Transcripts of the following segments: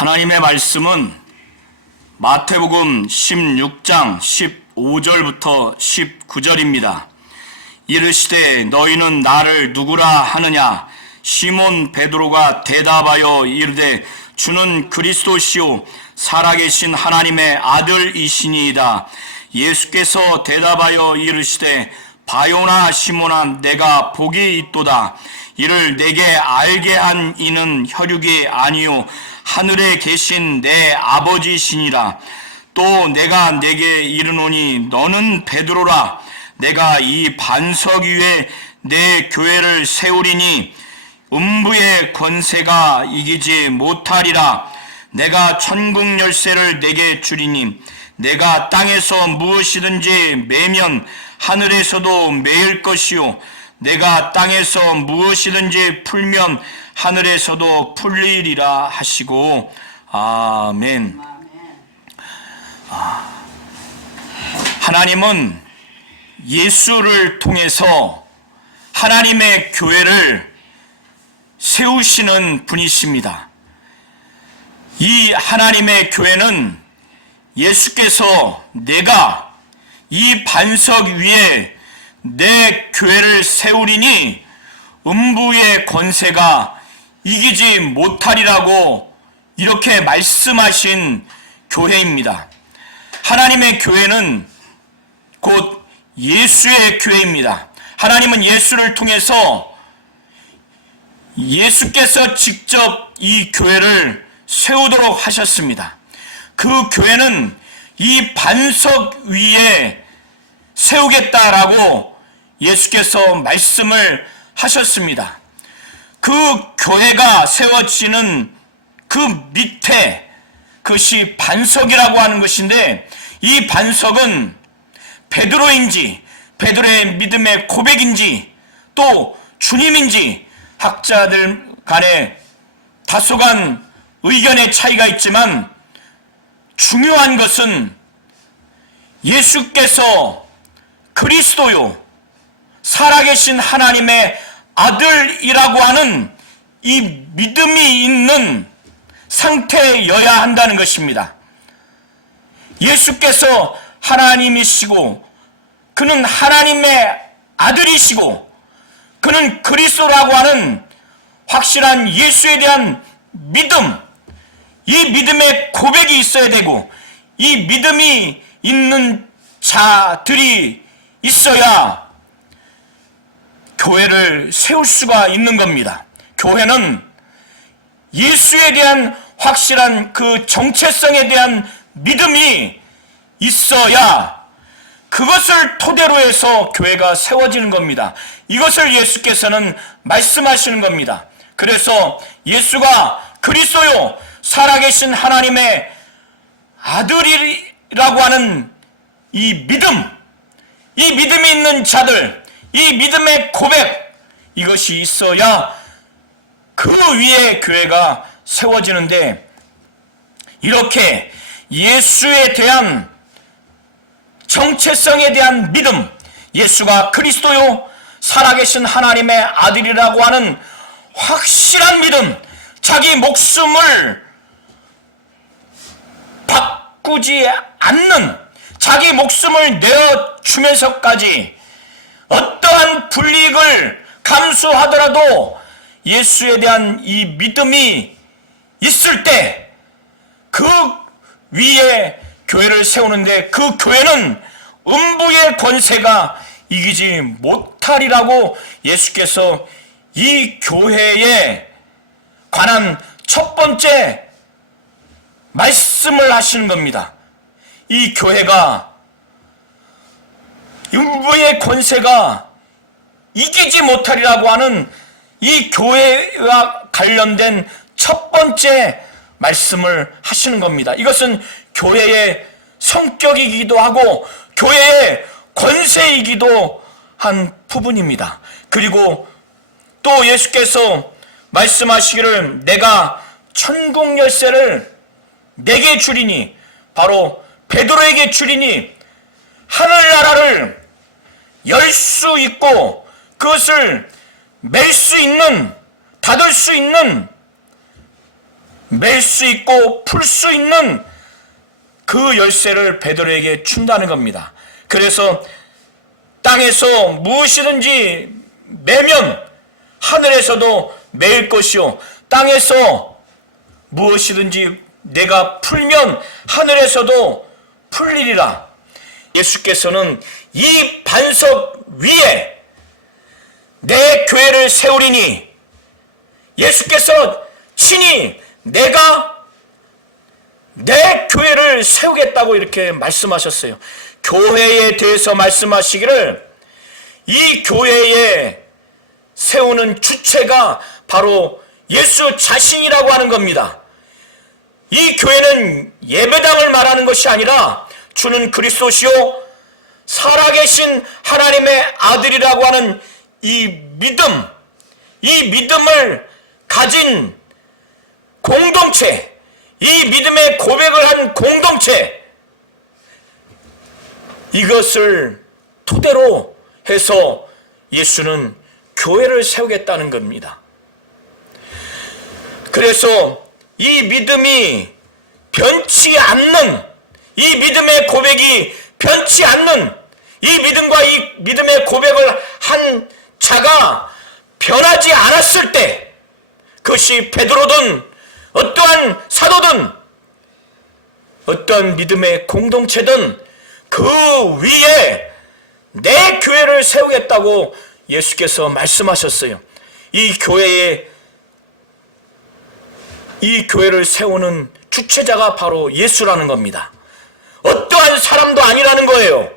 하나님의 말씀은 마태복음 16장 15절부터 19절입니다. 이르시되 너희는 나를 누구라 하느냐? 시몬 베드로가 대답하여 이르되 주는 그리스도시요 살아계신 하나님의 아들이시니이다. 예수께서 대답하여 이르시되 바요나 시몬아, 내가 복이 있도다. 이를 내게 알게 한 이는 혈육이 아니요 하늘에 계신 내 아버지시니라. 또 내가 내게 이르노니 너는 베드로라. 내가 이 반석 위에 내 교회를 세우리니 음부의 권세가 이기지 못하리라. 내가 천국 열쇠를 내게 주리니 내가 땅에서 무엇이든지 매면 하늘에서도 매일 것이요 내가 땅에서 무엇이든지 풀면 하늘에서도 풀리리라 하시고 아멘. 하나님은 예수를 통해서 하나님의 교회를 세우시는 분이십니다. 이 하나님의 교회는 예수께서 내가 이 반석 위에 내 교회를 세우리니 음부의 권세가 이기지 못하리라고 이렇게 말씀하신 교회입니다. 하나님의 교회는 곧 예수의 교회입니다. 하나님은 예수를 통해서 예수께서 직접 이 교회를 세우도록 하셨습니다. 그 교회는 이 반석 위에 세우겠다라고 예수께서 말씀을 하셨습니다. 그 교회가 세워지는 그 밑에 그것이 반석이라고 하는 것인데, 이 반석은 베드로인지 베드로의 믿음의 고백인지 또 주님인지 학자들 간에 다소간 의견의 차이가 있지만 중요한 것은 예수께서 그리스도요 살아계신 하나님의 아들이라고 하는 이 믿음이 있는 상태여야 한다는 것입니다. 예수께서 하나님이시고 그는 하나님의 아들이시고 그는 그리스도라고 하는 확실한 예수에 대한 믿음, 이 믿음의 고백이 있어야 되고 이 믿음이 있는 자들이 있어야 교회를 세울 수가 있는 겁니다. 교회는 예수에 대한 확실한 그 정체성에 대한 믿음이 있어야 그것을 토대로 해서 교회가 세워지는 겁니다. 이것을 예수께서는 말씀하시는 겁니다. 그래서 예수가 그리스도요 살아계신 하나님의 아들이라고 하는 이 믿음이 있는 자들, 이 믿음의 고백, 이것이 있어야 그 위에 교회가 세워지는데, 이렇게 예수에 대한 정체성에 대한 믿음, 예수가 그리스도요 살아계신 하나님의 아들이라고 하는 확실한 믿음, 자기 목숨을 바꾸지 않는, 자기 목숨을 내어주면서까지 어떠한 불이익을 감수하더라도 예수에 대한 이 믿음이 있을 때 그 위에 교회를 세우는데, 그 교회는 음부의 권세가 이기지 못하리라고 예수께서 이 교회에 관한 첫 번째 말씀을 하시는 겁니다. 이 교회가 음부의 권세가 이기지 못하리라고 하는 이 교회와 관련된 첫 번째 말씀을 하시는 겁니다. 이것은 교회의 성격이기도 하고 교회의 권세이기도 한 부분입니다. 그리고 또 예수께서 말씀하시기를 내가 천국 열쇠를 내게 주리니, 바로 베드로에게 주리니 하늘나라를 열 수 있고 그것을 맬 수 있는, 닫을 수 있는 맬 수 있고 풀 수 있는 그 열쇠를 베드로에게 준다는 겁니다. 그래서 땅에서 무엇이든지 매면 하늘에서도 매일 것이요, 땅에서 무엇이든지 내가 풀면 하늘에서도 풀리리라. 예수께서는 이 반석 위에 내 교회를 세우리니, 예수께서 친히 내가 내 교회를 세우겠다고 이렇게 말씀하셨어요. 교회에 대해서 말씀하시기를 이 교회에 세우는 주체가 바로 예수 자신이라고 하는 겁니다. 이 교회는 예배당을 말하는 것이 아니라 주는 그리스도시요 살아계신 하나님의 아들이라고 하는 이 믿음을 가진 공동체, 이 믿음의 고백을 한 공동체, 이것을 토대로 해서 예수는 교회를 세우겠다는 겁니다. 그래서 이 믿음이 변치 않는, 이 믿음의 고백이 변치 않는, 이 믿음과 이 믿음의 고백을 한 자가 변하지 않았을 때, 그것이 베드로든 어떠한 사도든 어떠한 믿음의 공동체든 그 위에 내 교회를 세우겠다고 예수께서 말씀하셨어요. 이 교회를 세우는 주체자가 바로 예수라는 겁니다. 어떠한 사람도 아니라는 거예요.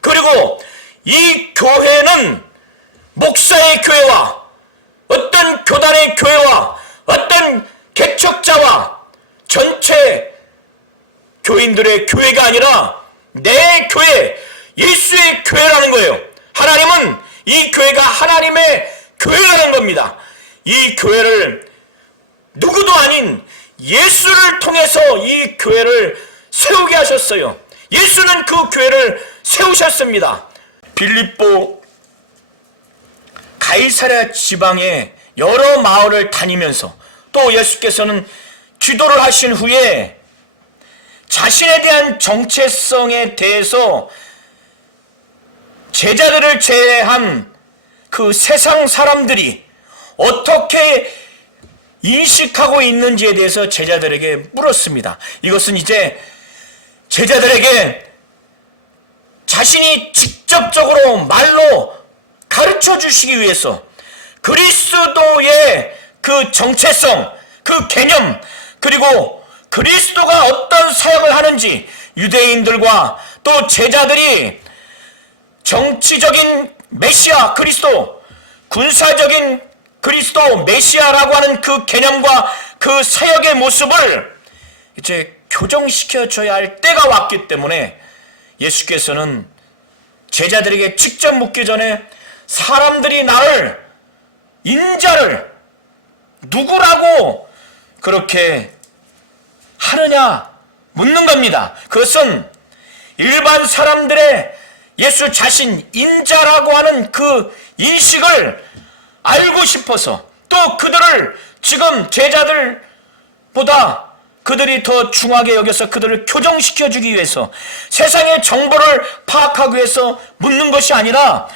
그리고 이 교회는 목사의 교회와 어떤 교단의 교회와 어떤 개척자와 전체 교인들의 교회가 아니라 내 교회, 예수의 교회라는 거예요. 하나님은 이 교회가 하나님의 교회라는 겁니다. 이 교회를 누구도 아닌 예수를 통해서 이 교회를 세우게 하셨어요. 예수는 그 교회를 세우셨습니다. 빌립보 가이사랴 지방의 여러 마을을 다니면서 또 예수께서는 기도를 하신 후에 자신에 대한 정체성에 대해서 제자들을 제외한 그 세상 사람들이 어떻게 인식하고 있는지에 대해서 제자들에게 물었습니다. 이것은 이제 제자들에게 자신이 직접적으로 말로 가르쳐 주시기 위해서 그리스도의 그 정체성, 그 개념, 그리고 그리스도가 어떤 사역을 하는지 유대인들과 또 제자들이 정치적인 메시아 그리스도, 군사적인 그리스도 메시아라고 하는 그 개념과 그 사역의 모습을 이제 교정시켜줘야 할 때가 왔기 때문에 예수께서는 제자들에게 직접 묻기 전에 사람들이 나를, 인자를 누구라고 그렇게 하느냐 묻는 겁니다. 그것은 일반 사람들의 예수 자신, 인자라고 하는 그 인식을 알고 싶어서, 또 그들을 지금 제자들보다 그들이 더 중하게 여겨서 그들을 교정시켜주기 위해서, 세상의 정보를 파악하기 위해서 묻는 것이 아니라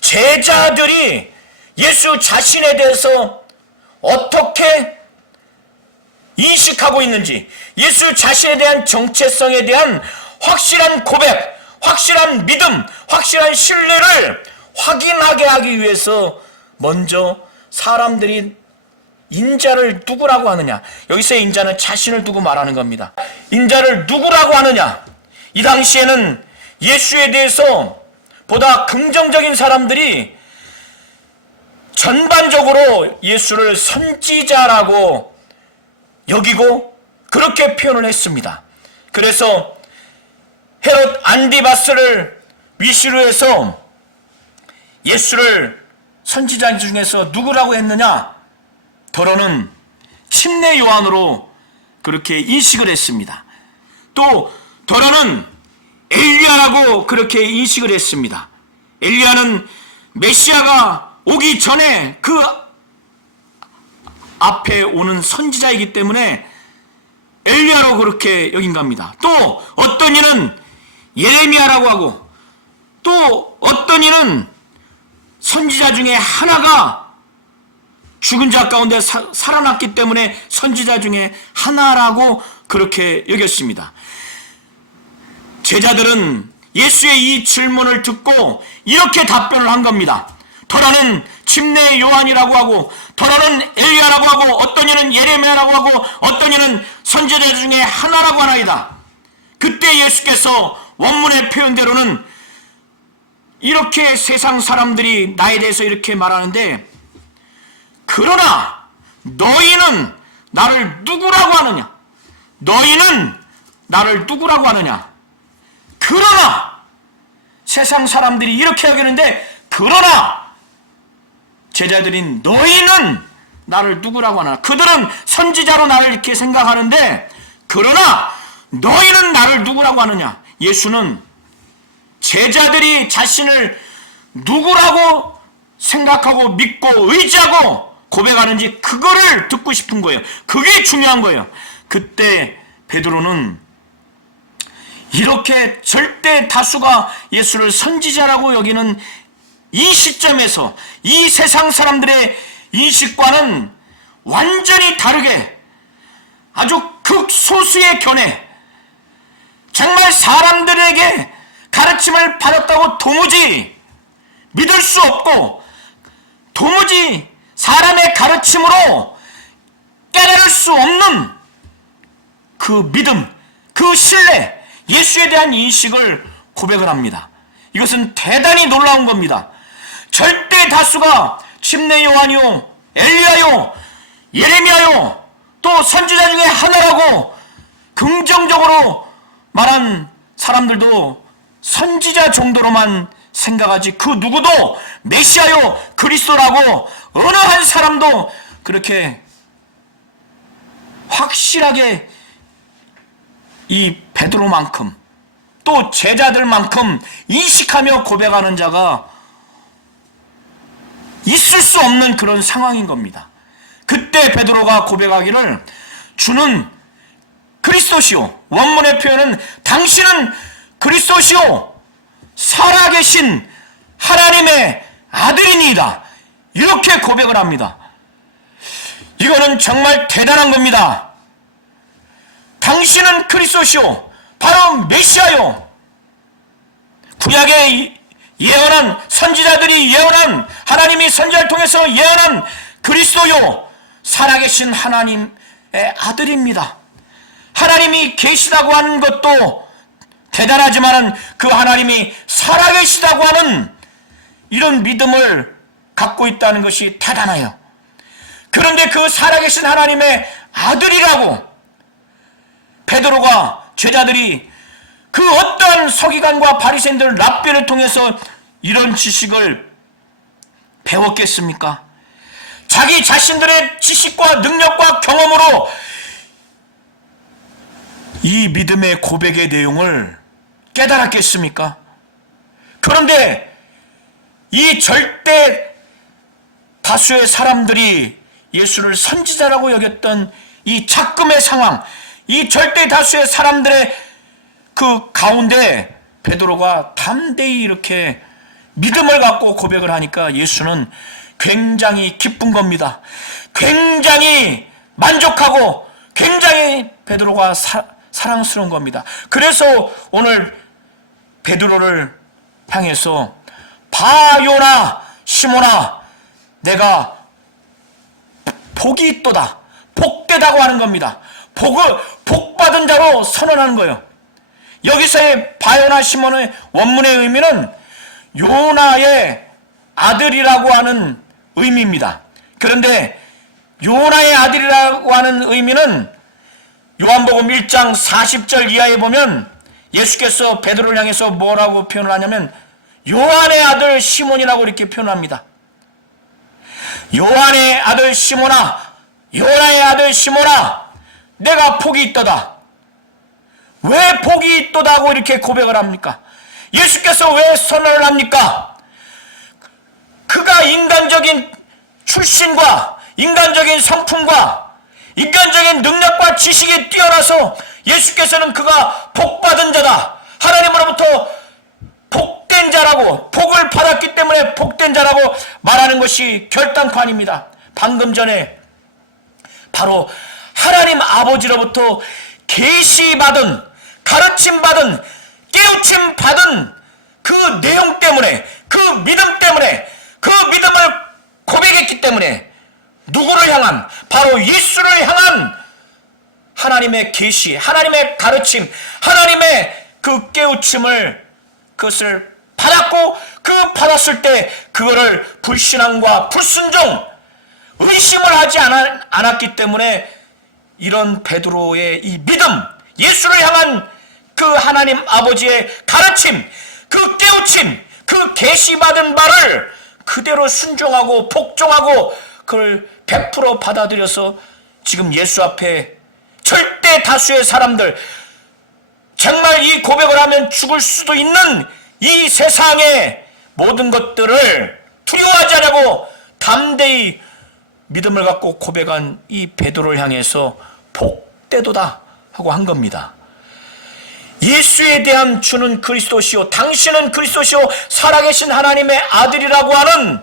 제자들이 예수 자신에 대해서 어떻게 인식하고 있는지, 예수 자신에 대한 정체성에 대한 확실한 고백, 확실한 믿음, 확실한 신뢰를 확인하게 하기 위해서 먼저 사람들이 인자를 누구라고 하느냐, 여기서의 인자는 자신을 두고 말하는 겁니다. 인자를 누구라고 하느냐, 이 당시에는 예수에 대해서 보다 긍정적인 사람들이 전반적으로 예수를 선지자라고 여기고 그렇게 표현을 했습니다. 그래서 헤롯 안디바스를 위시로 해서 예수를 선지자 중에서 누구라고 했느냐, 더러는 침례 요한으로 그렇게 인식을 했습니다. 또 더러는 엘리야라고 그렇게 인식을 했습니다. 엘리야는 메시아가 오기 전에 그 앞에 오는 선지자이기 때문에 엘리야로 그렇게 여긴 겁니다. 또 어떤 이는 예레미야라고 하고, 또 어떤 이는 선지자 중에 하나가 죽은 자 가운데 살아났기 때문에 선지자 중에 하나라고 그렇게 여겼습니다. 제자들은 예수의 이 질문을 듣고 이렇게 답변을 한 겁니다. 더러는 침례 요한이라고 하고, 더러는 엘리야라고 하고, 어떤 이는 예레미야라고 하고, 어떤 이는 선지자 중에 하나라고 하나이다. 그때 예수께서 원문의 표현대로는 이렇게 세상 사람들이 나에 대해서 이렇게 말하는데, 그러나 너희는 나를 누구라고 하느냐? 너희는 나를 누구라고 하느냐? 그러나 세상 사람들이 이렇게 하겠는데, 그러나 제자들인 너희는 나를 누구라고 하나? 그들은 선지자로 나를 이렇게 생각하는데, 그러나 너희는 나를 누구라고 하느냐? 예수는 제자들이 자신을 누구라고 생각하고 믿고 의지하고 고백하는지 그거를 듣고 싶은 거예요. 그게 중요한 거예요. 그때 베드로는 이렇게 절대 다수가 예수를 선지자라고 여기는 이 시점에서 이 세상 사람들의 인식과는 완전히 다르게 아주 극소수의 견해, 정말 사람들에게 가르침을 받았다고 도무지 믿을 수 없고 도무지 사람의 가르침으로 깨달을 수 없는 그 믿음, 그 신뢰, 예수에 대한 인식을 고백을 합니다. 이것은 대단히 놀라운 겁니다. 절대 다수가 침례 요한이요, 엘리야요, 예레미야요, 또 선지자 중에 하나라고 긍정적으로 말한 사람들도 선지자 정도로만 생각하지, 그 누구도 메시아요, 그리스도라고 어느 한 사람도 그렇게 확실하게 이 베드로만큼 또 제자들만큼 인식하며 고백하는 자가 있을 수 없는 그런 상황인 겁니다. 그때 베드로가 고백하기를 주는 그리스도시오, 원문의 표현은 당신은 그리스도시오, 살아계신 하나님의 아들이니이다, 이렇게 고백을 합니다. 이거는 정말 대단한 겁니다. 당신은 그리스도시오, 바로 메시아요, 구약에 예언한 선지자들이 예언한, 하나님이 선지자를 통해서 예언한 그리스도요, 살아계신 하나님의 아들입니다. 하나님이 계시다고 하는 것도 대단하지만 그 하나님이 살아계시다고 하는 이런 믿음을 갖고 있다는 것이 대단해요. 그런데 그 살아계신 하나님의 아들이라고 베드로가, 제자들이 그 어떤 서기관과 바리새인들 랍비를 통해서 이런 지식을 배웠겠습니까? 자기 자신들의 지식과 능력과 경험으로 이 믿음의 고백의 내용을 깨달았겠습니까? 그런데 이 절대 다수의 사람들이 예수를 선지자라고 여겼던 이 작금의 상황, 이 절대 다수의 사람들의 그 가운데 베드로가 담대히 이렇게 믿음을 갖고 고백을 하니까 예수는 굉장히 기쁜 겁니다. 굉장히 만족하고 굉장히 베드로가 사랑스러운 겁니다. 그래서 오늘 베드로를 향해서 바요나 시몬아, 내가 복이 있도다, 복되다고 하는 겁니다. 복 받은 자로 선언하는 거예요. 여기서의 바요나 시몬의 원문의 의미는 요나의 아들이라고 하는 의미입니다. 그런데 요나의 아들이라고 하는 의미는 요한복음 1장 40절 이하에 보면 예수께서 베드로를 향해서 뭐라고 표현을 하냐면 요한의 아들 시몬이라고 이렇게 표현합니다. 요한의 아들 시몬아, 요나의 아들 시몬아, 내가 복이 있도다. 왜 복이 있도다고 이렇게 고백을 합니까? 예수께서 왜 선언을 합니까? 그가 인간적인 출신과 인간적인 성품과 인간적인 능력과 지식이 뛰어나서 예수께서는 그가 복받은 자다, 하나님으로부터 복된 자라고, 복을 받았기 때문에 복된 자라고 말하는 것이 결단코 아닙니다. 방금 전에 바로 하나님 아버지로부터 계시받은, 가르침받은, 깨우침받은 그 내용 때문에, 그 믿음 때문에, 그 믿음을 고백했기 때문에 누구를 향한? 바로 예수를 향한 하나님의 계시, 하나님의 가르침, 하나님의 그 깨우침을, 그것을 받았고, 그 받았을 때 그거를 불신앙과 불순종, 의심을 하지 않았기 때문에 이런 베드로의 이 믿음, 예수를 향한 그 하나님 아버지의 가르침, 그 깨우침, 그 계시받은 바를 그대로 순종하고 복종하고 그걸 100% 받아들여서 지금 예수 앞에 절대 다수의 사람들, 정말 이 고백을 하면 죽을 수도 있는 이 세상의 모든 것들을 두려워하지 않고 담대히 믿음을 갖고 고백한 이 베드로를 향해서 복되도다 하고 한 겁니다. 예수에 대한 주는 그리스도시요, 당신은 그리스도시요, 살아계신 하나님의 아들이라고 하는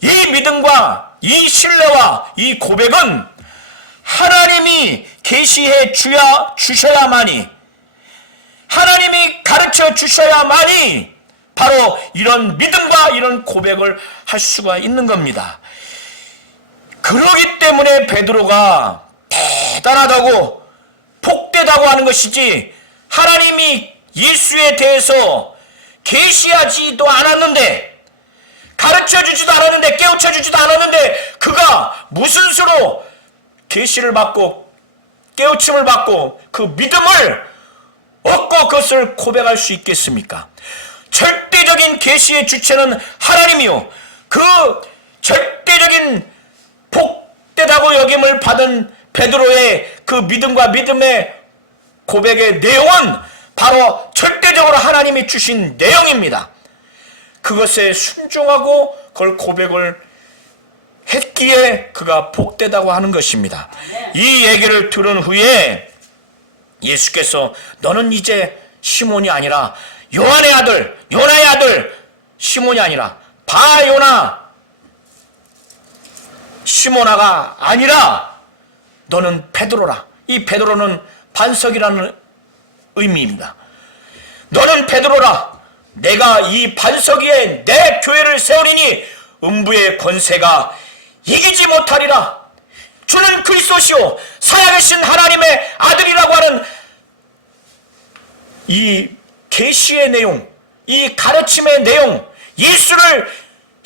이 믿음과 이 신뢰와 이 고백은 하나님이 계시해 주셔야만이, 하나님이 가르쳐 주셔야만이 바로 이런 믿음과 이런 고백을 할 수가 있는 겁니다. 그러기 때문에 베드로가 대단하다고, 복되다고 하는 것이지, 하나님이 예수에 대해서 계시하지도 않았는데, 가르쳐주지도 않았는데, 깨우쳐주지도 않았는데 그가 무슨 수로 계시를 받고 깨우침을 받고 그 믿음을 얻고 그것을 고백할 수 있겠습니까? 절대적인 계시의 주체는 하나님이요, 그 절대적인 복되다고 여김을 받은 베드로의 그 믿음과 믿음의 고백의 내용은 바로 절대적으로 하나님이 주신 내용입니다. 그것에 순종하고 그걸 고백을 했기에 그가 복되다고 하는 것입니다. 이 얘기를 들은 후에 예수께서 너는 이제 시몬이 아니라 요한의 아들, 요나의 아들 시몬이 아니라 바요나 시모나가 아니라 너는 베드로라. 이 베드로는 반석이라는 의미입니다. 너는 베드로라. 내가 이 반석 위에 내 교회를 세우리니 음부의 권세가 이기지 못하리라. 주는 그리스도시요 살아계신 하나님의 아들이라고 하는 이 계시의 내용, 이 가르침의 내용, 예수를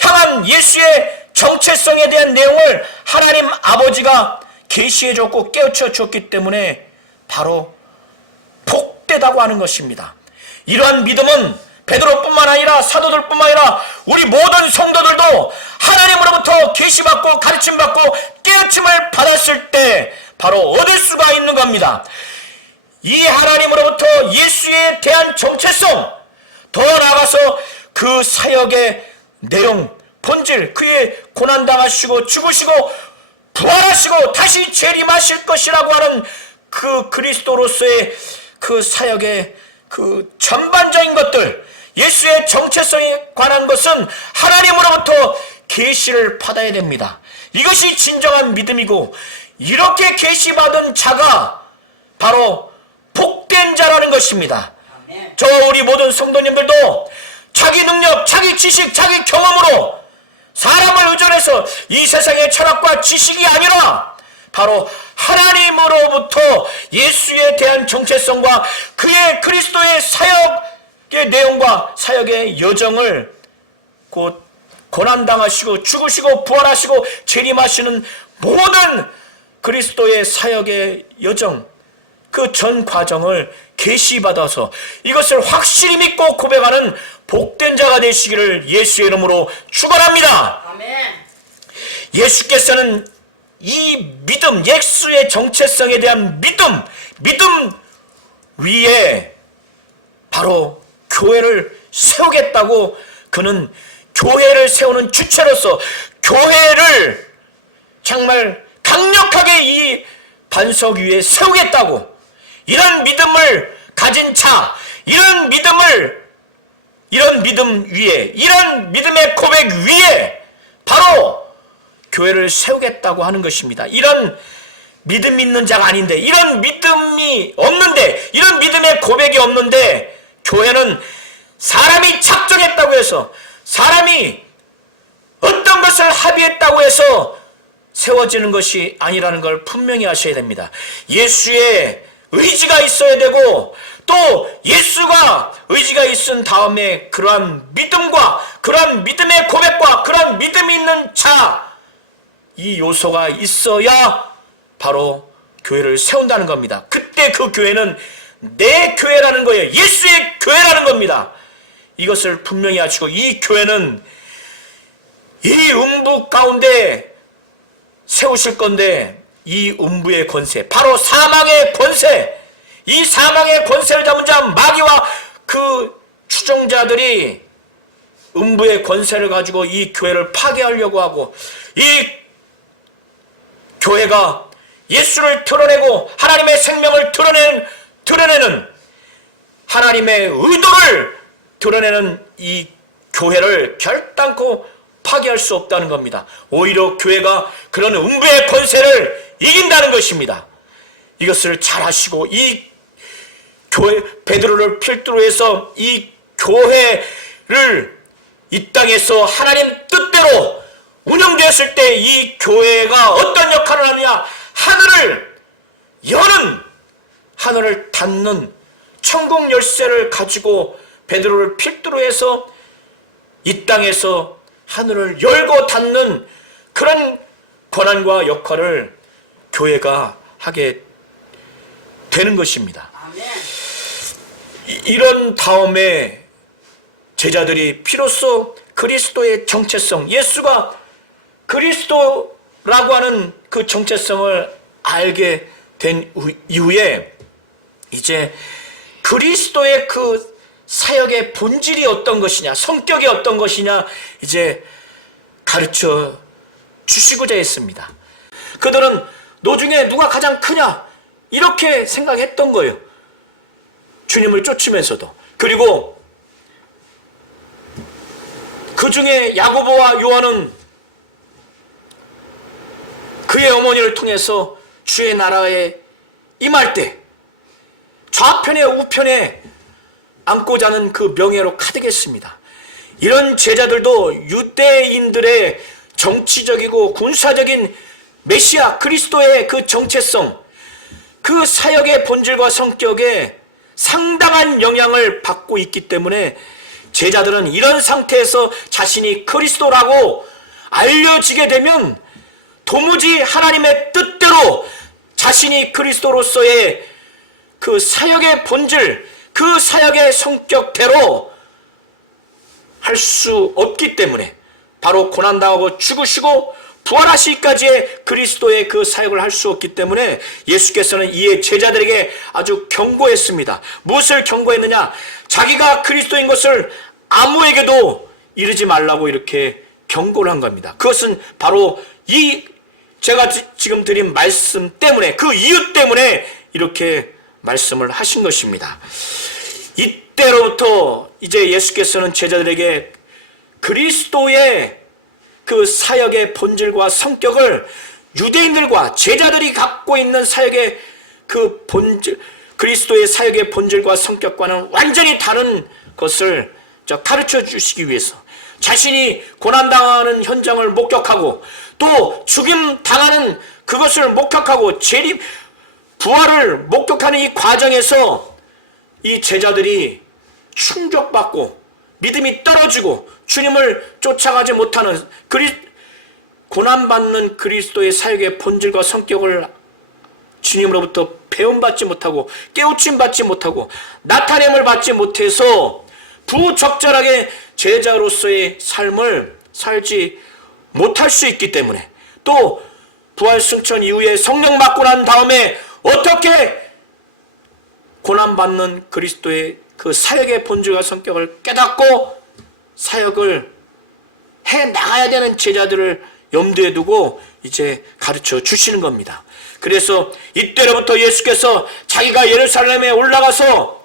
향한 예수의 정체성에 대한 내용을 하나님 아버지가 계시해 줬고 깨우쳐 줬기 때문에 바로 복되다고 하는 것입니다. 이러한 믿음은 베드로뿐만 아니라 사도들뿐만 아니라 우리 모든 성도들도 하나님으로부터 계시받고 가르침받고 깨우침을 받았을 때 바로 얻을 수가 있는 겁니다. 이 하나님으로부터 예수에 대한 정체성, 더 나아가서 그 사역의 내용, 본질, 그의 고난당하시고 죽으시고 부활하시고 다시 재림하실 것이라고 하는 그 그리스도로서의 그 사역의 그 전반적인 것들, 예수의 정체성에 관한 것은 하나님으로부터 계시를 받아야 됩니다. 이것이 진정한 믿음이고, 이렇게 계시받은 자가 바로 복된 자라는 것입니다. 저 우리 모든 성도님들도 자기 능력, 자기 지식, 자기 경험으로 사람을 의존해서 이 세상의 철학과 지식이 아니라 바로 하나님으로부터 예수에 대한 정체성과 그의 그리스도의 사역의 내용과 사역의 여정을 곧 고난당하시고 죽으시고 부활하시고 재림하시는 모든 그리스도의 사역의 여정, 그 전 과정을 계시받아서 이것을 확실히 믿고 고백하는 복된 자가 되시기를 예수의 이름으로 축원합니다. 아멘. 예수께서는 이 믿음, 예수의 정체성에 대한 믿음 위에 바로 교회를 세우겠다고, 그는 교회를 세우는 주체로서 교회를 정말 강력하게 이 반석 위에 세우겠다고, 이런 믿음을 가진 자, 이런 믿음 위에, 이런 믿음의 고백 위에 바로 교회를 세우겠다고 하는 것입니다. 이런 믿음 있는 자가 아닌데, 이런 믿음이 없는데, 이런 믿음의 고백이 없는데, 교회는 사람이 작정했다고 해서, 사람이 어떤 것을 합의했다고 해서 세워지는 것이 아니라는 걸 분명히 아셔야 됩니다. 예수의 의지가 있어야 되고, 또 예수가 의지가 있은 다음에 그러한 믿음과 그러한 믿음의 고백과 그러한 믿음이 있는 자, 이 요소가 있어야 바로 교회를 세운다는 겁니다. 그때 그 교회는 내 교회라는 거예요. 예수의 교회라는 겁니다. 이것을 분명히 아시고, 이 교회는 이 음부 가운데 세우실 건데, 이 음부의 권세, 바로 사망의 권세, 이 사망의 권세를 잡은 자 마귀와 그 추종자들이 음부의 권세를 가지고 이 교회를 파괴하려고 하고, 이 교회가 예수를 드러내고 하나님의 생명을 드러내는 하나님의 의도를 드러내는 이 교회를 결단코 파괴할 수 없다는 겁니다. 오히려 교회가 그런 음부의 권세를 이긴다는 것입니다. 이것을 잘 아시고, 이 교회, 베드로를 필두로 해서 이 교회를 이 땅에서 하나님 뜻대로 운영되었을 때 이 교회가 어떤 역할을 하느냐, 하늘을 여는, 하늘을 닫는 천국 열쇠를 가지고 베드로를 필두로 해서 이 땅에서 하늘을 열고 닫는 그런 권한과 역할을 교회가 하게 되는 것입니다. 이런 다음에 제자들이 비로소 그리스도의 정체성, 예수가 그리스도라고 하는 그 정체성을 알게 된 이후에 이제 그리스도의 그 사역의 본질이 어떤 것이냐, 성격이 어떤 것이냐 이제 가르쳐 주시고자 했습니다. 그들은 너 중에 누가 가장 크냐 이렇게 생각했던 거예요. 주님을 쫓으면서도. 그리고 그 중에 야고보와 요한은 그의 어머니를 통해서 주의 나라에 임할 때 좌편에 우편에 앉고 자는 그 명예로 가득했습니다. 이런 제자들도 유대인들의 정치적이고 군사적인 메시아 그리스도의 그 정체성, 그 사역의 본질과 성격에 상당한 영향을 받고 있기 때문에 제자들은 이런 상태에서 자신이 그리스도라고 알려지게 되면 도무지 하나님의 뜻대로 자신이 그리스도로서의 그 사역의 본질, 그 사역의 성격대로 할 수 없기 때문에 바로 고난당하고 죽으시고 부활하시기까지의 그리스도의 그 사역을 할 수 없기 때문에 예수께서는 이에 제자들에게 아주 경고했습니다. 무엇을 경고했느냐? 자기가 그리스도인 것을 아무에게도 이르지 말라고 이렇게 경고를 한 겁니다. 그것은 바로 이 제가 지금 드린 말씀 때문에, 그 이유 때문에 이렇게 말씀을 하신 것입니다. 이때로부터 이제 예수께서는 제자들에게 그리스도의 그 사역의 본질과 성격을 유대인들과 제자들이 갖고 있는 사역의 그 본질, 그리스도의 사역의 본질과 성격과는 완전히 다른 것을 가르쳐 주시기 위해서, 자신이 고난당하는 현장을 목격하고 또 죽임 당하는 그것을 목격하고 재림 부활을 목격하는 이 과정에서 이 제자들이 충격받고 믿음이 떨어지고 주님을 쫓아가지 못하는 고난받는 그리스도의 사역의 본질과 성격을 주님으로부터 배움받지 못하고 깨우침받지 못하고 나타냄을 받지 못해서 부적절하게 제자로서의 삶을 살지 못할 수 있기 때문에, 또 부활 승천 이후에 성령 받고 난 다음에 어떻게 고난받는 그리스도의 그 사역의 본질과 성격을 깨닫고 사역을 해 나가야 되는 제자들을 염두에 두고 이제 가르쳐 주시는 겁니다. 그래서 이때로부터 예수께서 자기가 예루살렘에 올라가서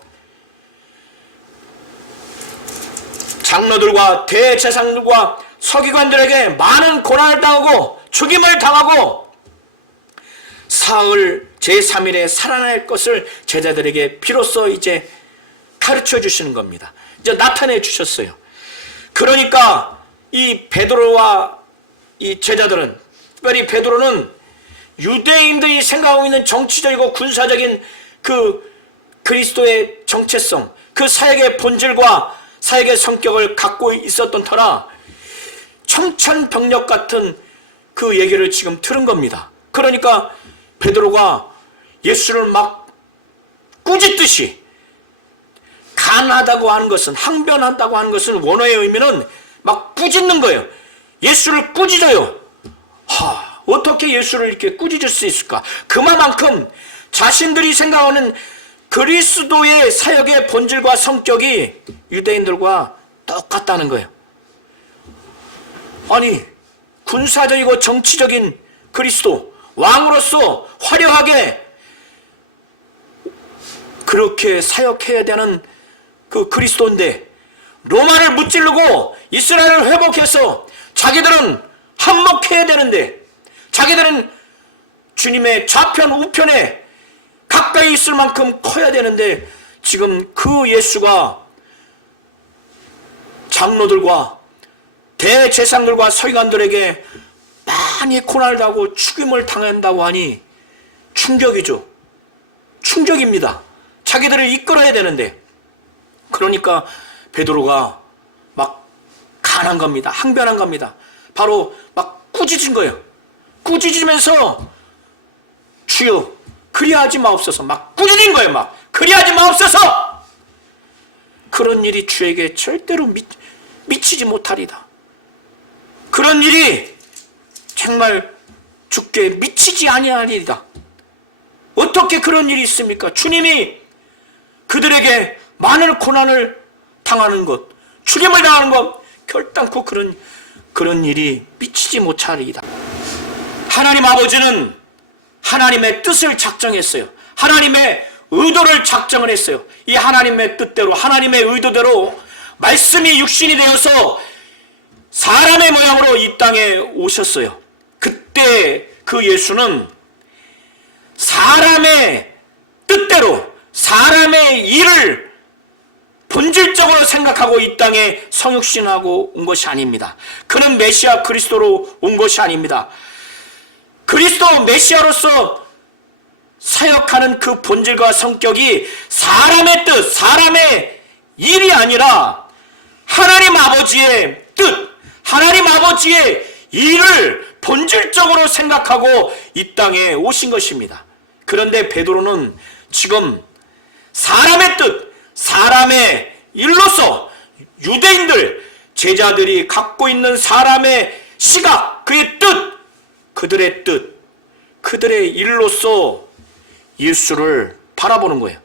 장로들과 대제사장들과 서기관들에게 많은 고난을 당하고 죽임을 당하고 사흘 제3일에 살아날 것을 제자들에게 비로소 이제 가르쳐 주시는 겁니다. 이제 나타내 주셨어요. 그러니까 이 베드로와 이 제자들은, 특별히 베드로는 유대인들이 생각하고 있는 정치적이고 군사적인 그 그리스도의 정체성, 그 사역의 본질과 사역의 성격을 갖고 있었던 터라 청천벽력 같은 그 얘기를 지금 들은 겁니다. 그러니까 베드로가 예수를 막 꾸짖듯이, 간하다고 하는 것은, 항변한다고 하는 것은 원어의 의미는 막 꾸짖는 거예요. 예수를 꾸짖어요. 어떻게 예수를 이렇게 꾸짖을 수 있을까? 그만큼 자신들이 생각하는 그리스도의 사역의 본질과 성격이 유대인들과 똑같다는 거예요. 아니, 군사적이고 정치적인 그리스도, 왕으로서 화려하게 그렇게 사역해야 되는 그 그리스도인데 로마를 무찌르고 이스라엘을 회복해서 자기들은 한몫해야 되는데, 자기들은 주님의 좌편 우편에 가까이 있을 만큼 커야 되는데, 지금 그 예수가 장로들과 대제사장들과 서기관들에게 많이 고난을 당하고 죽임을 당한다고 하니 충격이죠. 충격입니다. 자기들을 이끌어야 되는데. 그러니까 베드로가 막 간한 겁니다. 항변한 겁니다. 바로 막 꾸짖은 거예요. 꾸짖으면서 주여 그리하지 마옵소서, 막 꾸짖은 거예요. 막 그리하지 마옵소서. 그런 일이 주에게 절대로 미치지 못하리다. 그런 일이 정말 주께 미치지 아니하리이다. 어떻게 그런 일이 있습니까? 주님이 그들에게 많은 고난을 당하는 것, 죽임을 당하는 것, 결단코 그런 일이 미치지 못하리이다. 하나님 아버지는 하나님의 뜻을 작정했어요. 하나님의 의도를 작정을 했어요. 이 하나님의 뜻대로, 하나님의 의도대로 말씀이 육신이 되어서 사람의 모양으로 이 땅에 오셨어요. 그때 그 예수는 사람의 뜻대로, 사람의 일을 본질적으로 생각하고 이 땅에 성육신하고 온 것이 아닙니다. 그는 메시아 그리스도로 온 것이 아닙니다. 그리스도 메시아로서 사역하는 그 본질과 성격이 사람의 뜻, 사람의 일이 아니라 하나님 아버지의 뜻, 하나님 아버지의 일을 본질적으로 생각하고 이 땅에 오신 것입니다. 그런데 베드로는 지금 사람의 뜻, 사람의 일로서 유대인들, 제자들이 갖고 있는 사람의 시각, 그의 뜻, 그들의 뜻, 그들의 일로서 예수를 바라보는 거예요.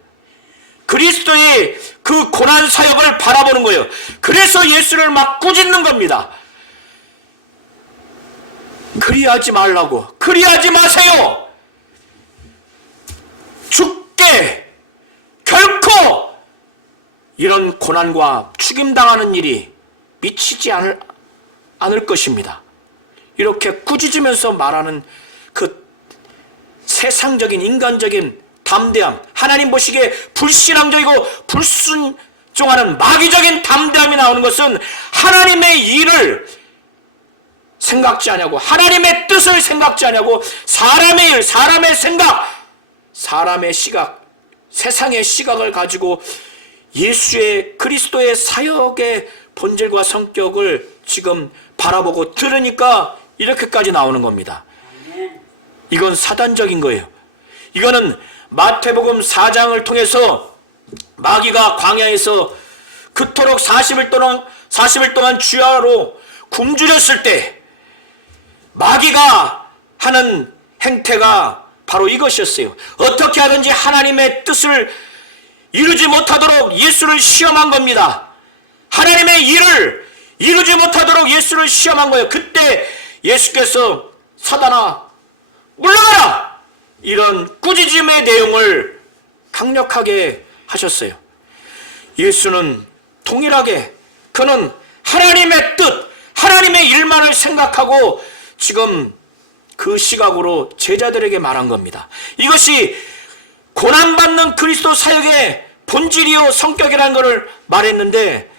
그리스도의 그 고난 사역을 바라보는 거예요. 그래서 예수를 막 꾸짖는 겁니다. 그리하지 말라고, 그리하지 마세요. 죽게 결코 이런 고난과 죽임당하는 일이 미치지 않을 것입니다. 이렇게 꾸짖으면서 말하는 그 세상적인 인간적인 담대함, 하나님 보시기에 불신앙적이고 불순종하는 마귀적인 담대함이 나오는 것은 하나님의 일을 생각지 않냐고, 하나님의 뜻을 생각지 않냐고, 사람의 일, 사람의 생각, 사람의 시각, 세상의 시각을 가지고 예수의 그리스도의 사역의 본질과 성격을 지금 바라보고 들으니까 이렇게까지 나오는 겁니다. 이건 사단적인 거예요. 이거는 마태복음 4장을 통해서 마귀가 광야에서 그토록 40일 동안 주야로 굶주렸을 때 마귀가 하는 행태가 바로 이것이었어요. 어떻게 하든지 하나님의 뜻을 이루지 못하도록 예수를 시험한 겁니다. 하나님의 일을 이루지 못하도록 예수를 시험한 거예요. 그때 예수께서 사단아 물러가라! 이런 꾸짖음의 내용을 강력하게 하셨어요. 예수는 동일하게 그는 하나님의 뜻, 하나님의 일만을 생각하고 지금 그 시각으로 제자들에게 말한 겁니다. 이것이 고난받는 그리스도 사역의 본질이요 성격이라는 것을 말했는데,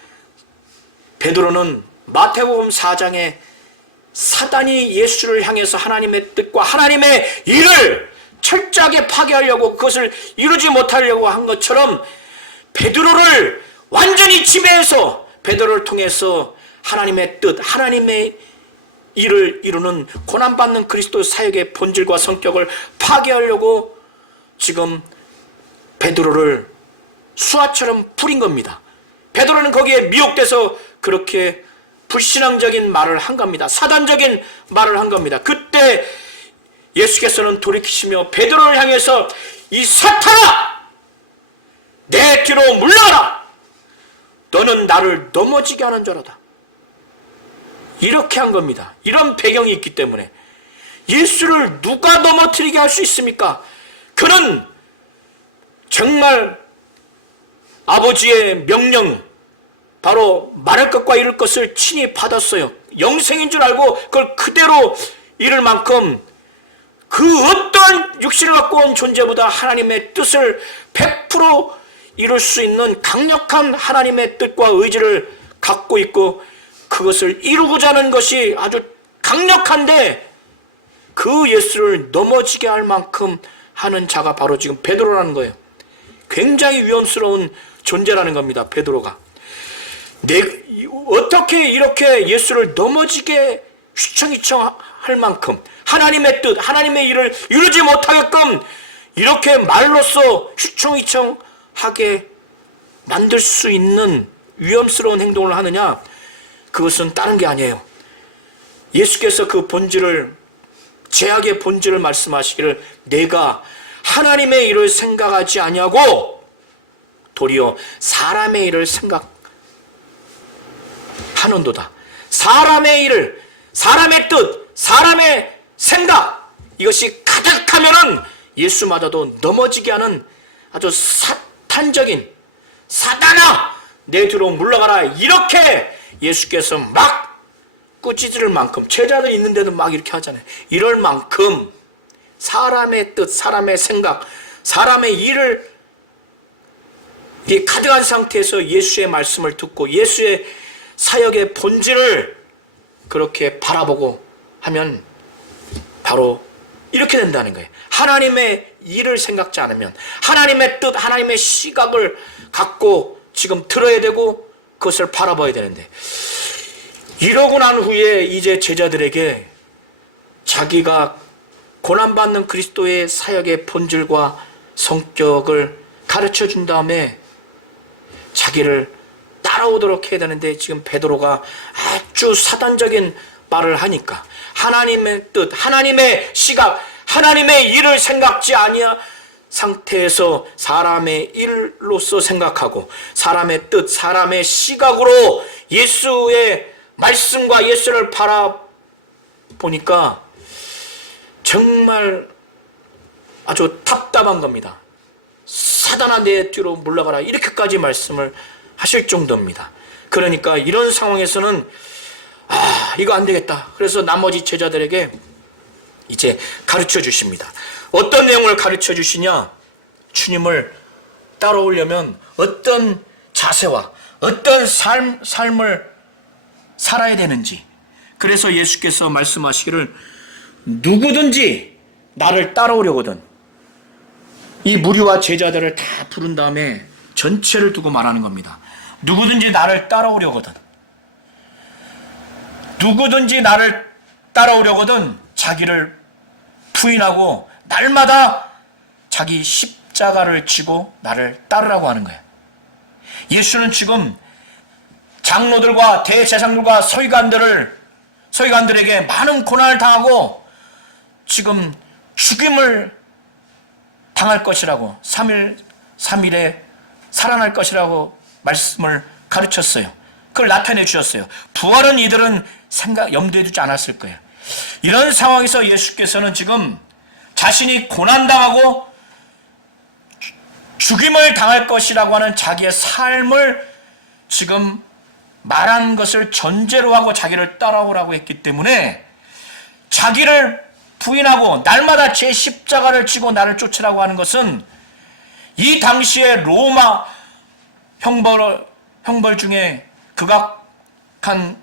베드로는 마태복음 4장에 사단이 예수를 향해서 하나님의 뜻과 하나님의 일을 철저하게 파괴하려고, 그것을 이루지 못하려고 한 것처럼 베드로를 완전히 지배해서 베드로를 통해서 하나님의 뜻, 하나님의 일을 이루는 고난받는 그리스도 사역의 본질과 성격을 파괴하려고 지금 베드로를 수하처럼 부린 겁니다. 베드로는 거기에 미혹돼서 그렇게 불신앙적인 말을 한 겁니다. 사단적인 말을 한 겁니다. 그때 예수께서는 돌이키시며 베드로를 향해서 이 사탄아! 내 뒤로 물러가라! 너는 나를 넘어지게 하는 자로다. 이렇게 한 겁니다. 이런 배경이 있기 때문에 예수를 누가 넘어뜨리게 할 수 있습니까? 그는 정말 아버지의 명령, 바로 말할 것과 이룰 것을 친히 받았어요. 영생인 줄 알고 그걸 그대로 이룰 만큼 그 어떠한 육신을 갖고 온 존재보다 하나님의 뜻을 100% 이룰 수 있는 강력한 하나님의 뜻과 의지를 갖고 있고, 그것을 이루고자 하는 것이 아주 강력한데 그 예수를 넘어지게 할 만큼 하는 자가 바로 지금 베드로라는 거예요. 굉장히 위험스러운 존재라는 겁니다. 베드로가 어떻게 이렇게 예수를 넘어지게 휘청휘청 할 만큼 하나님의 뜻, 하나님의 일을 이루지 못하게끔 이렇게 말로써 휘청휘청하게 만들 수 있는 위험스러운 행동을 하느냐? 그것은 다른 게 아니에요. 예수께서 그 본질을, 죄악의 본질을 말씀하시기를 내가 하나님의 일을 생각하지 아니하고 도리어 사람의 일을 생각하는도다. 사람의 일을, 사람의 뜻, 사람의 생각, 이것이 가득하면은 예수마저도 넘어지게 하는 아주 사탄적인, 사단아 내 뒤로 물러가라, 이렇게 예수께서 막 꾸짖을 만큼, 제자들 있는데도 막 이렇게 하잖아요. 이럴 만큼 사람의 뜻, 사람의 생각, 사람의 일을 가득한 상태에서 예수의 말씀을 듣고 예수의 사역의 본질을 그렇게 바라보고 하면 바로 이렇게 된다는 거예요. 하나님의 일을 생각지 않으면, 하나님의 뜻, 하나님의 시각을 갖고 지금 들어야 되고 그것을 바라봐야 되는데, 이러고 난 후에 이제 제자들에게 자기가 고난받는 그리스도의 사역의 본질과 성격을 가르쳐 준 다음에 자기를 따라오도록 해야 되는데, 지금 베드로가 아주 사단적인 말을 하니까 하나님의 뜻, 하나님의 시각, 하나님의 일을 생각지 아니한 상태에서 사람의 일로서 생각하고 사람의 뜻, 사람의 시각으로 예수의 말씀과 예수를 바라보니까 정말 아주 답답한 겁니다. 사단아 내 뒤로 물러가라, 이렇게까지 말씀을 하실 정도입니다. 그러니까 이런 상황에서는 이거 안 되겠다. 그래서 나머지 제자들에게 이제 가르쳐 주십니다. 어떤 내용을 가르쳐 주시냐? 주님을 따라오려면 어떤 자세와 어떤 삶을 살아야 되는지. 그래서 예수께서 말씀하시기를 누구든지 나를 따라오려거든, 이 무리와 제자들을 다 부른 다음에 전체를 두고 말하는 겁니다. 누구든지 나를 따라오려거든, 누구든지 나를 따라오려거든 자기를 부인하고 날마다 자기 십자가를 지고 나를 따르라고 하는 거예요. 예수는 지금 장로들과 대제사장들과 서기관들에게 많은 고난을 당하고 지금 죽임을 당할 것이라고, 3일에 살아날 것이라고 말씀을 가르쳤어요. 그걸 나타내 주셨어요. 부활은 이들은 염두에 두지 않았을 거예요. 이런 상황에서 예수께서는 지금 자신이 고난당하고 죽임을 당할 것이라고 하는 자기의 삶을 지금 말한 것을 전제로 하고 자기를 따라오라고 했기 때문에 자기를 부인하고 날마다 제 십자가를 지고 나를 쫓으라고 하는 것은 이 당시의 로마 형벌 중에 극악한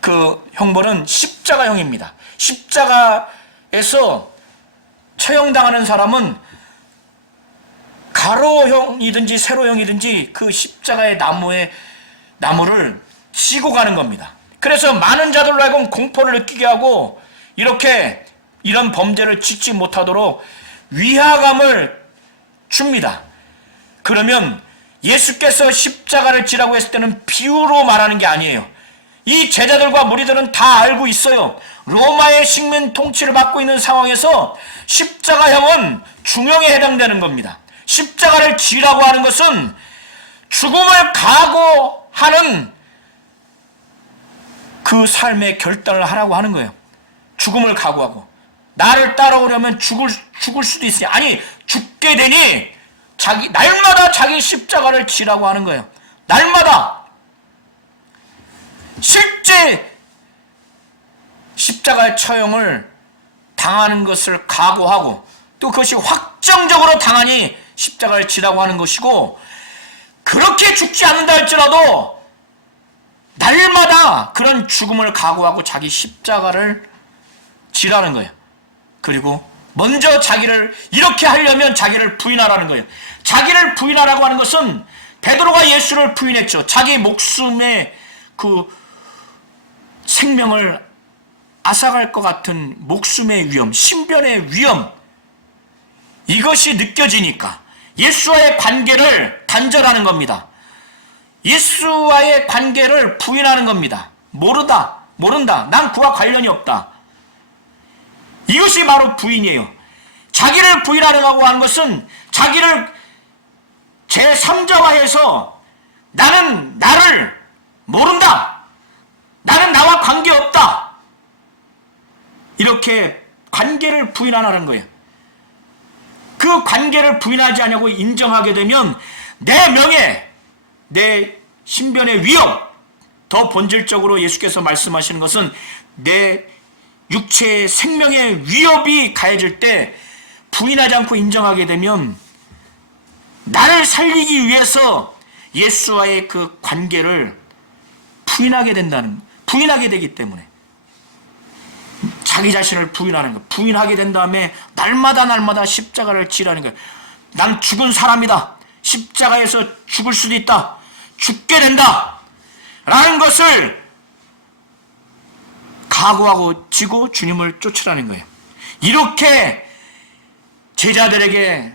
그 형벌은 십자가형입니다. 십자가에서 처형당하는 사람은 가로형이든지 세로형이든지 그 십자가의 나무를 지고 가는 겁니다. 그래서 많은 자들로 하여금 공포를 느끼게 하고 이렇게 이런 범죄를 짓지 못하도록 위화감을 줍니다. 그러면 예수께서 십자가를 지라고 했을 때는 비유로 말하는 게 아니에요. 이 제자들과 무리들은 다 알고 있어요. 로마의 식민 통치를 받고 있는 상황에서 십자가형은 중형에 해당되는 겁니다. 십자가를 지라고 하는 것은 죽음을 각오하는 그 삶의 결단을 하라고 하는 거예요. 죽음을 각오하고 나를 따라오려면 죽을 수도 있으니 아니 죽게 되니 날마다 자기 십자가를 지라고 하는 거예요. 날마다 실제 십자가의 처형을 당하는 것을 각오하고 또 그것이 확정적으로 당하니 십자가를 지라고 하는 것이고 그렇게 죽지 않는다 할지라도 날마다 그런 죽음을 각오하고 자기 십자가를 지라는 거예요. 그리고 먼저 자기를 이렇게 하려면 자기를 부인하라는 거예요. 자기를 부인하라고 하는 것은 베드로가 예수를 부인했죠. 자기 목숨의 그 생명을 앗아갈 것 같은 목숨의 위험, 신변의 위험 이것이 느껴지니까 예수와의 관계를 단절하는 겁니다. 예수와의 관계를 부인하는 겁니다. 모른다. 난 그와 관련이 없다. 이것이 바로 부인이에요. 자기를 부인하려고 하는 것은 자기를 제3자화해서 나는 나를 모른다. 나는 나와 관계없다. 이렇게 관계를 부인하라는 거예요. 그 관계를 부인하지 않냐고 인정하게 되면 내 명예, 내 신변의 위협, 더 본질적으로 예수께서 말씀하시는 것은 내 육체의 생명의 위협이 가해질 때 부인하지 않고 인정하게 되면 나를 살리기 위해서 예수와의 그 관계를 부인하게 되기 때문에 자기 자신을 부인하는 거, 부인하게 된 다음에 날마다 십자가를 지라는 거예요. 난 죽은 사람이다. 십자가에서 죽을 수도 있다. 죽게 된다. 라는 것을 각오하고 지고 주님을 쫓으라는 거예요. 이렇게 제자들에게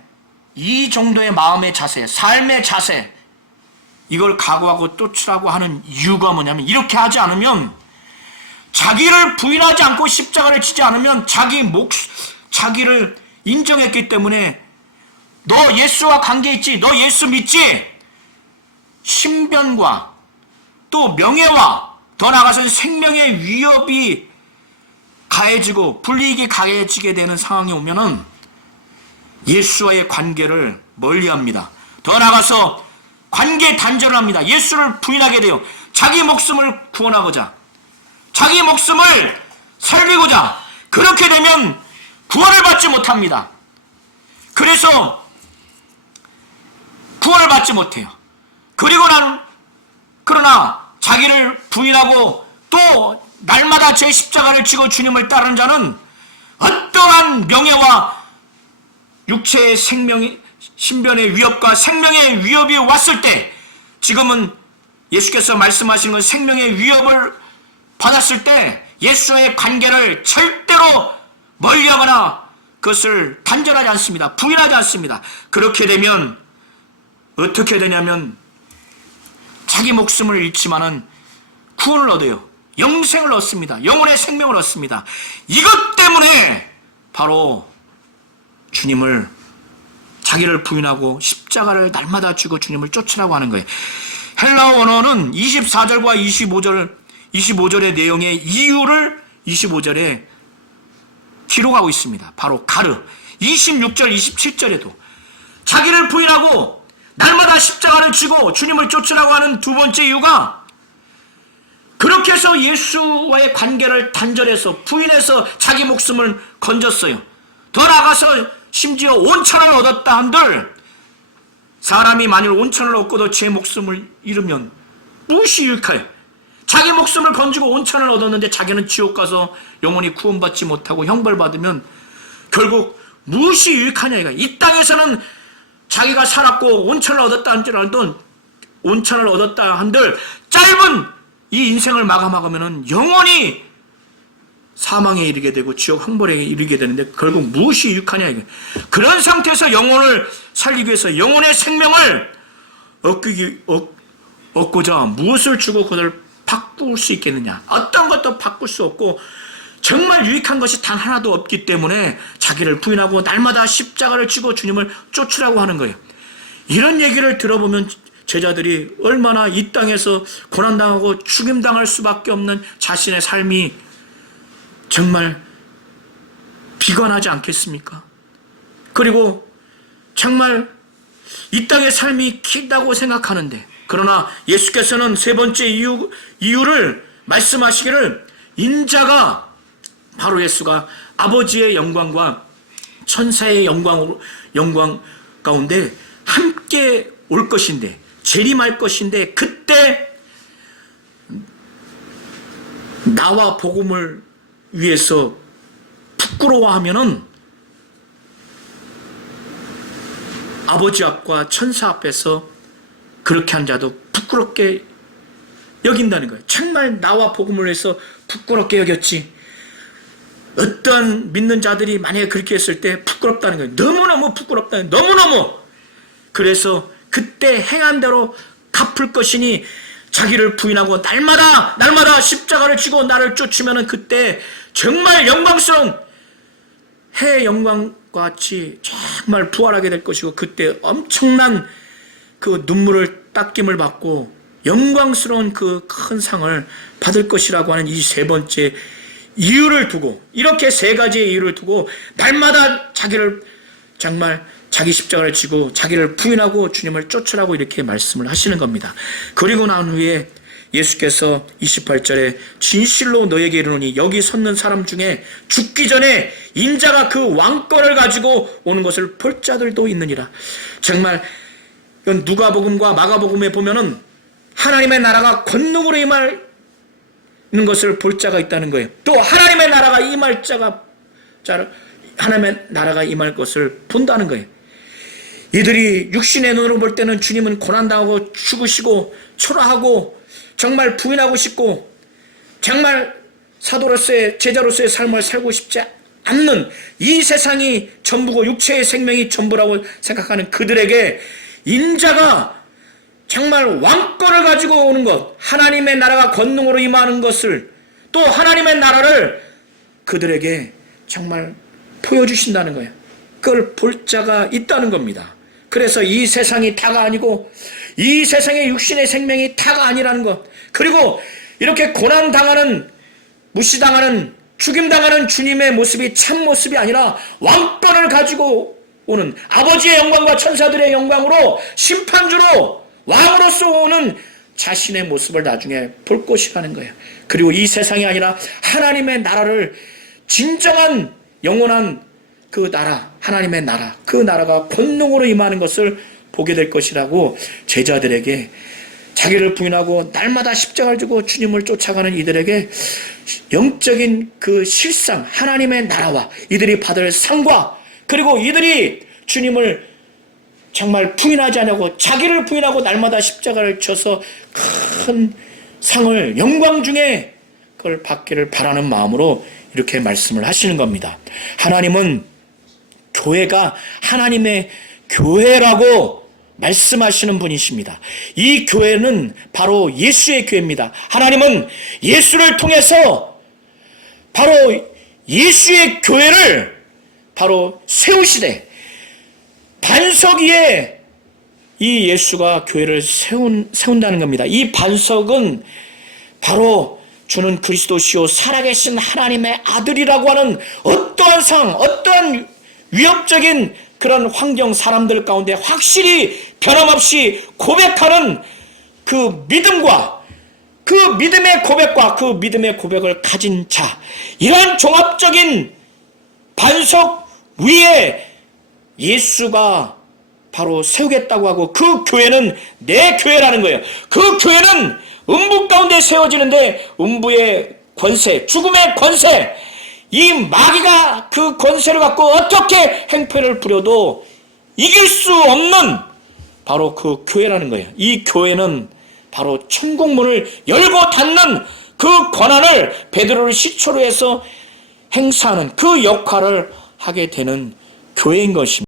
이 정도의 마음의 자세, 삶의 자세, 이걸 각오하고 쫓으라고 하는 이유가 뭐냐면 이렇게 하지 않으면 자기를 부인하지 않고 십자가를 지지 않으면 자기를 인정했기 때문에 너 예수와 관계 있지? 너 예수 믿지? 신변과 또 명예와 더 나아가서는 생명의 위협이 가해지고 불이익이 가해지게 되는 상황이 오면은 예수와의 관계를 멀리합니다. 더 나아가서 관계 단절을 합니다. 예수를 부인하게 돼요. 자기 목숨을 구원하고자, 자기 목숨을 살리고자 그렇게 되면 구원을 받지 못합니다. 그래서 구원을 받지 못해요. 그러나 자기를 부인하고 또 날마다 제 십자가를 지고 주님을 따르는 자는 어떠한 명예와 육체의 신변의 위협과 생명의 위협이 왔을 때 지금은 예수께서 말씀하시는 건 생명의 위협을 받았을 때 예수의 관계를 절대로 멀리하거나 그것을 단절하지 않습니다. 부인하지 않습니다. 그렇게 되면 어떻게 되냐면 자기 목숨을 잃지만은 구원을 얻어요. 영생을 얻습니다. 영혼의 생명을 얻습니다. 이것 때문에 바로 주님을 자기를 부인하고 십자가를 날마다 쥐고 주님을 쫓으라고 하는 거예요. 헬라어 원어는 24절과 25절의 내용의 이유를 25절에 기록하고 있습니다. 바로 가르. 26절, 27절에도 자기를 부인하고 날마다 십자가를 지고 주님을 쫓으라고 하는 두 번째 이유가 그렇게 해서 예수와의 관계를 단절해서 부인해서 자기 목숨을 건졌어요. 더 나아가서 심지어 온천을 얻었다 한들 사람이 만일 온천을 얻고도 제 목숨을 잃으면 무엇이 유익하여? 자기 목숨을 건지고 온천을 얻었는데 자기는 지옥 가서 영원히 구원받지 못하고 형벌받으면 결국 무엇이 유익하냐 이거. 이 땅에서는 자기가 살았고 온천을 얻었다 한들 온천을 얻었다 한들 짧은 이 인생을 마감하면은 영원히 사망에 이르게 되고 지옥 형벌에 이르게 되는데 결국 무엇이 유익하냐 이게. 그런 상태에서 영혼을 살리기 위해서 영혼의 생명을 얻고자 무엇을 주고 그것을 바꿀 수 있겠느냐. 어떤 것도 바꿀 수 없고 정말 유익한 것이 단 하나도 없기 때문에 자기를 부인하고 날마다 십자가를 지고 주님을 쫓으라고 하는 거예요. 이런 얘기를 들어보면 제자들이 얼마나 이 땅에서 고난당하고 죽임당할 수밖에 없는 자신의 삶이 정말 비관하지 않겠습니까? 그리고 정말 이 땅의 삶이 길다고 생각하는데 그러나 예수께서는 세 번째 이유를 말씀하시기를 인자가 바로 예수가 아버지의 영광과 천사의 영광 가운데 함께 올 것인데 재림할 것인데 그때 나와 복음을 위해서 부끄러워하면은 아버지 앞과 천사 앞에서 그렇게 한 자도 부끄럽게 여긴다는 거예요. 정말 나와 복음을 위해서 부끄럽게 여겼지. 어떤 믿는 자들이 만약에 그렇게 했을 때 부끄럽다는 거예요. 너무너무 부끄럽다는 거예요. 너무너무. 그래서 그때 행한 대로 갚을 것이니 자기를 부인하고 날마다 십자가를 지고 나를 쫓으면 그때 정말 영광스러운 해 영광과 같이 정말 부활하게 될 것이고 그때 엄청난 그 눈물을 닦임을 받고 영광스러운 그 큰 상을 받을 것이라고 하는 이 세 번째 이유를 두고 이렇게 세 가지의 이유를 두고 날마다 자기를 정말 자기 십자가를 지고 자기를 부인하고 주님을 쫓으라고 이렇게 말씀을 하시는 겁니다. 그리고 난 후에 예수께서 28절에 진실로 너에게 이르노니 여기 섰는 사람 중에 죽기 전에 인자가 그 왕권을 가지고 오는 것을 볼 자들도 있느니라. 정말 이건 누가복음과 마가복음에 보면은 하나님의 나라가 권능으로 임하는 것을 볼 자가 있다는 거예요. 또 하나님의 나라가 하나님의 나라가 임할 것을 본다는 거예요. 이들이 육신의 눈으로 볼 때는 주님은 고난당하고 죽으시고 초라하고 정말 부인하고 싶고 정말 사도로서의 제자로서의 삶을 살고 싶지 않는 이 세상이 전부고 육체의 생명이 전부라고 생각하는 그들에게 인자가 정말 왕권을 가지고 오는 것, 하나님의 나라가 권능으로 임하는 것을 또 하나님의 나라를 그들에게 정말 보여주신다는 거예요. 그걸 볼 자가 있다는 겁니다. 그래서 이 세상이 다가 아니고 이 세상의 육신의 생명이 다가 아니라는 것, 그리고 이렇게 고난당하는 무시당하는 죽임당하는 주님의 모습이 참 모습이 아니라 왕권을 가지고 오는 아버지의 영광과 천사들의 영광으로 심판주로 왕으로서 오는 자신의 모습을 나중에 볼 것이라는 거예요. 그리고 이 세상이 아니라 하나님의 나라를 진정한 영원한 그 나라, 하나님의 나라, 그 나라가 권능으로 임하는 것을 보게 될 것이라고 제자들에게 자기를 부인하고 날마다 십자가를 지고 주님을 쫓아가는 이들에게 영적인 그 실상, 하나님의 나라와 이들이 받을 상과 그리고 이들이 주님을 정말 부인하지 않냐고 자기를 부인하고 날마다 십자가를 쳐서 큰 상을 영광 중에 그걸 받기를 바라는 마음으로 이렇게 말씀을 하시는 겁니다. 하나님은 교회가 하나님의 교회라고 말씀하시는 분이십니다. 이 교회는 바로 예수의 교회입니다. 하나님은 예수를 통해서 바로 예수의 교회를 바로 세우시되 반석 위에 이 예수가 교회를 세운다는 겁니다. 이 반석은 바로 주는 그리스도시요 살아계신 하나님의 아들이라고 하는 어떠한 상황, 어떠한 위협적인 그런 환경, 사람들 가운데 확실히 변함없이 고백하는 그 믿음과 그 믿음의 고백과 그 믿음의 고백을 가진 자, 이러한 종합적인 반석 위에 예수가 바로 세우겠다고 하고, 그 교회는 내 교회라는 거예요. 그 교회는 음부 가운데 세워지는데 음부의 권세, 죽음의 권세, 이 마귀가 그 권세를 갖고 어떻게 행패를 부려도 이길 수 없는 바로 그 교회라는 거예요. 이 교회는 바로 천국문을 열고 닫는 그 권한을 베드로를 시초로 해서 행사하는 그 역할을 하게 되는 교회인 것입니다.